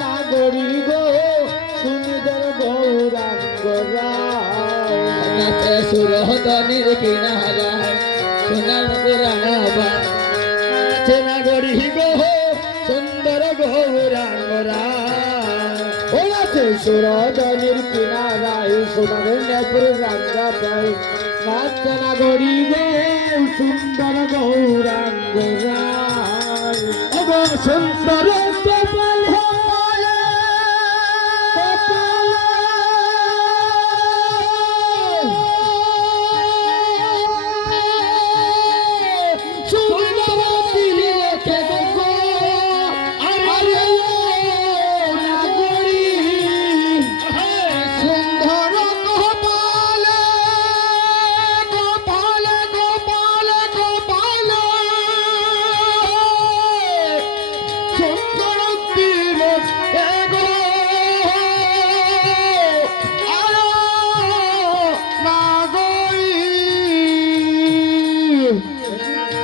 নাগরী গো সুন্দর গৌরাঙ্গ রায় নাচে সুরহদনের কিনারায় সোনার পুরাণবা নাচে নাগরী গো সুন্দর গৌরাঙ্গ রায় ও নাচে সুরহদনের কিনারায় সোনার পুরাঙ্গ রায় নাচে নাগরী গো সুন্দর গৌরাঙ্গ রায় ও সুন্দর গোপাল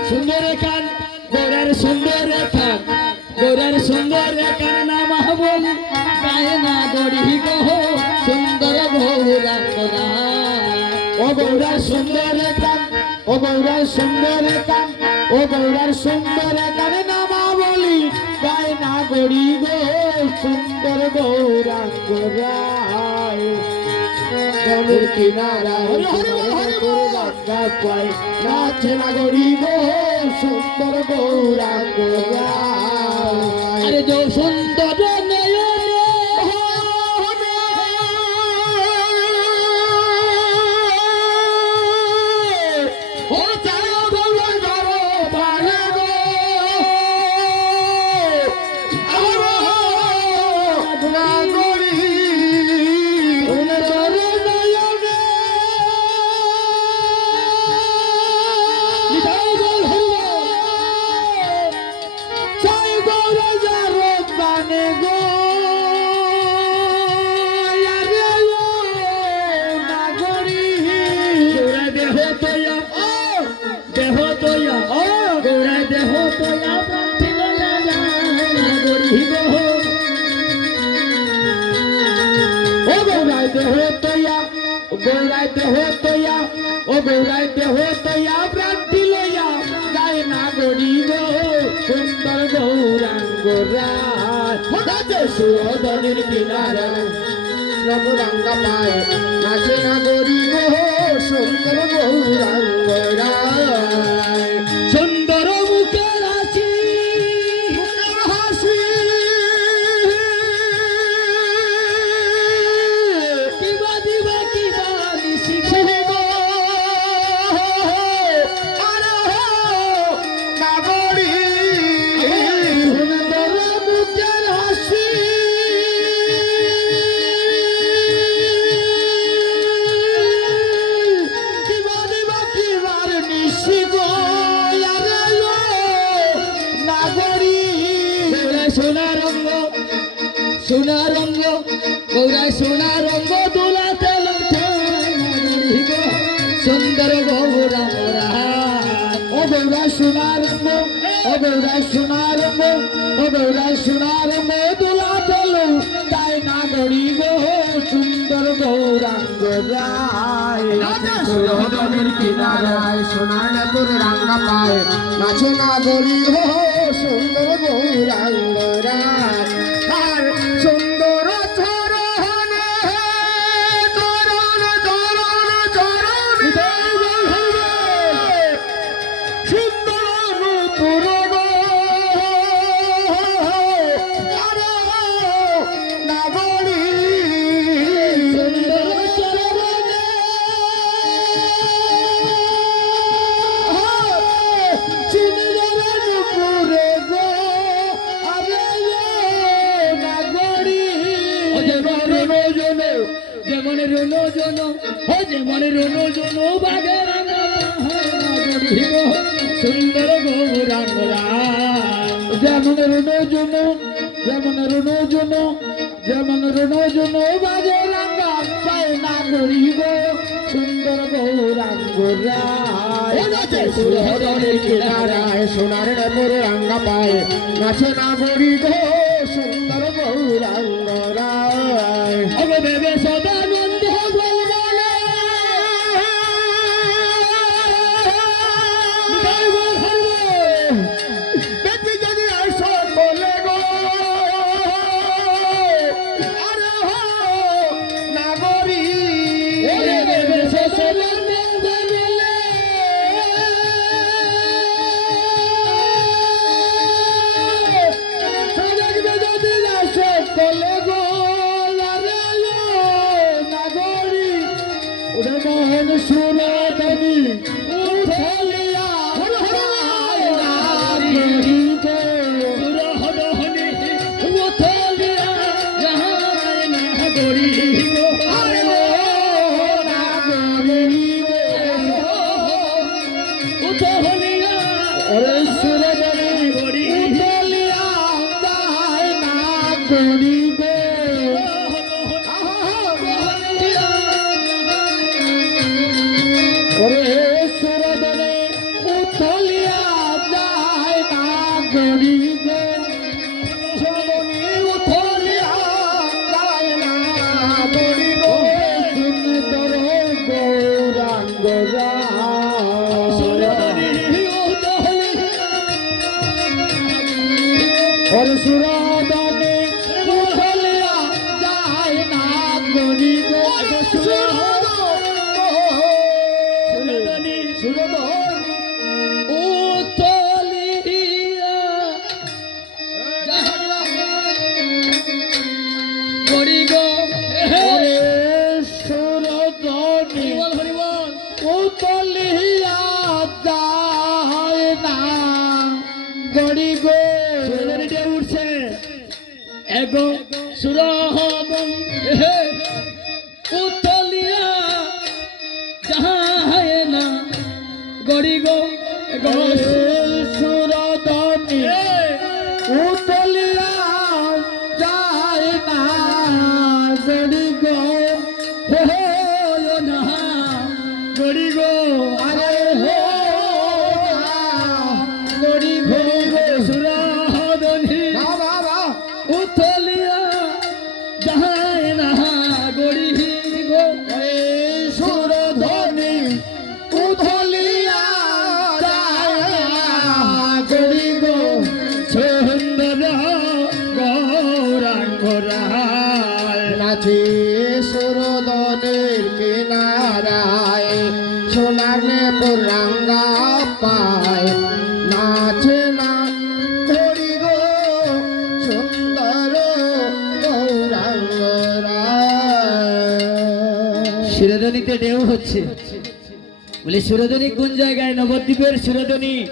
সুন্দর কান গোরার সুন্দর কান গোরার সুন্দর কান নাম বলি গায়ে না গড়ি গো সুন্দর গৌরাঙ্গ ও গৌরার সুন্দর কান ও গৌরার সুন্দর কান ও গৌরার সুন্দর কান নামা বলি গায় না গড়ি গো সুন্দর গৌরাঙ্গ রায় গৌর কিনারায় গঙ্গা পায় নাচে না গড়ি গো সুন্দর গৌরাঙ্গ রায় আরে যো সুন্দর গৌরায় দেহ তৈয়া ও গৌরায় দেহ তৈয়া ভ্রান্তি লইয়া গায় না গড়ি গো সুন্দর গৌরাঙ্গ রায় সুরদনের কিনারায় গৌরাঙ্গা পায় নাচে না গড়ি গো সুন্দর গৌরাঙ্গ রায় সুন্দর মুখের হাসি হাসি সোনা রঙ্গ গৌরায় সোনা রঙ্গ দোলাতে সুন্দর গৌরাঙ্গ রায় ও গৌরায় সোনা রঙ্গ ও গৌরায় সোনা রঙ্গ ও গৌরায় সোনা রঙ্গ দোলাতে তাই না গড়ি গো সুন্দর গৌরাঙ্গ রায় সুরহদনের কিনারায় সোনার রাঙ্গা পায় নাচে না গড়ি গো সুন্দর গৌরাঙ্গ রায় সুন্দর চরণে চরণ চরণ চরণ সুন্দর পুরগ নাগরী সুন্দর চরণে সুন্দর পুরগ যেমন রুনো জন ও যেমন রুনো জন বাগের সুন্দর গৌরাঙ্গ রায় যেমন রুনো জন যেমন রুনো জন যেমন রুনো জন বাজে রাঙ্গা পায় না গড়ি গো সুন্দর গৌরাঙ্গ রায় সুরহদনের কিনারায় সোনার রাঙ্গা পায় নাচে না গড়ি গো সুন্দর গৌরাঙ্গ গড়ি গো ওরে সুরদনে উথলিয়া যায় না গড়ি গো সুরদনে উথলিয়া যায় না গড়ি গো সুন্দর গৌরাঙ্গ ওর সুরদনে উথলিয়া যায় না গড়ি গো সুরদনে উতলিয়া গড়ি গো ওরে সুরদনে হরিবল উতলিয়া যায় না গড়ি গো সুরদনে উঠছে এগো সুরহবন উতলিয়া যায় না গড়ি গো এগো সুরদনে উতলিয়া যায় না গড়ি গো না গড়ি গো আরে হো গড়ি গো সুরহবনি বাবা উতলিয়া যায় না গড়ি গো সুরধনি উথলিয়া যায় না গড়ি গো সুন্দর গৌরাঙ্গ রায় নাচে সুরধনের কিনারায় সোনার পুরাঙ্গা পায় নাচে না গড়ি গো সুন্দর গৌরাঙ্গ রায় সুরধনীতে ঢেউ হচ্ছে বলে সুরধনী কোন জায়গায় নবদ্বীপের সুরধনী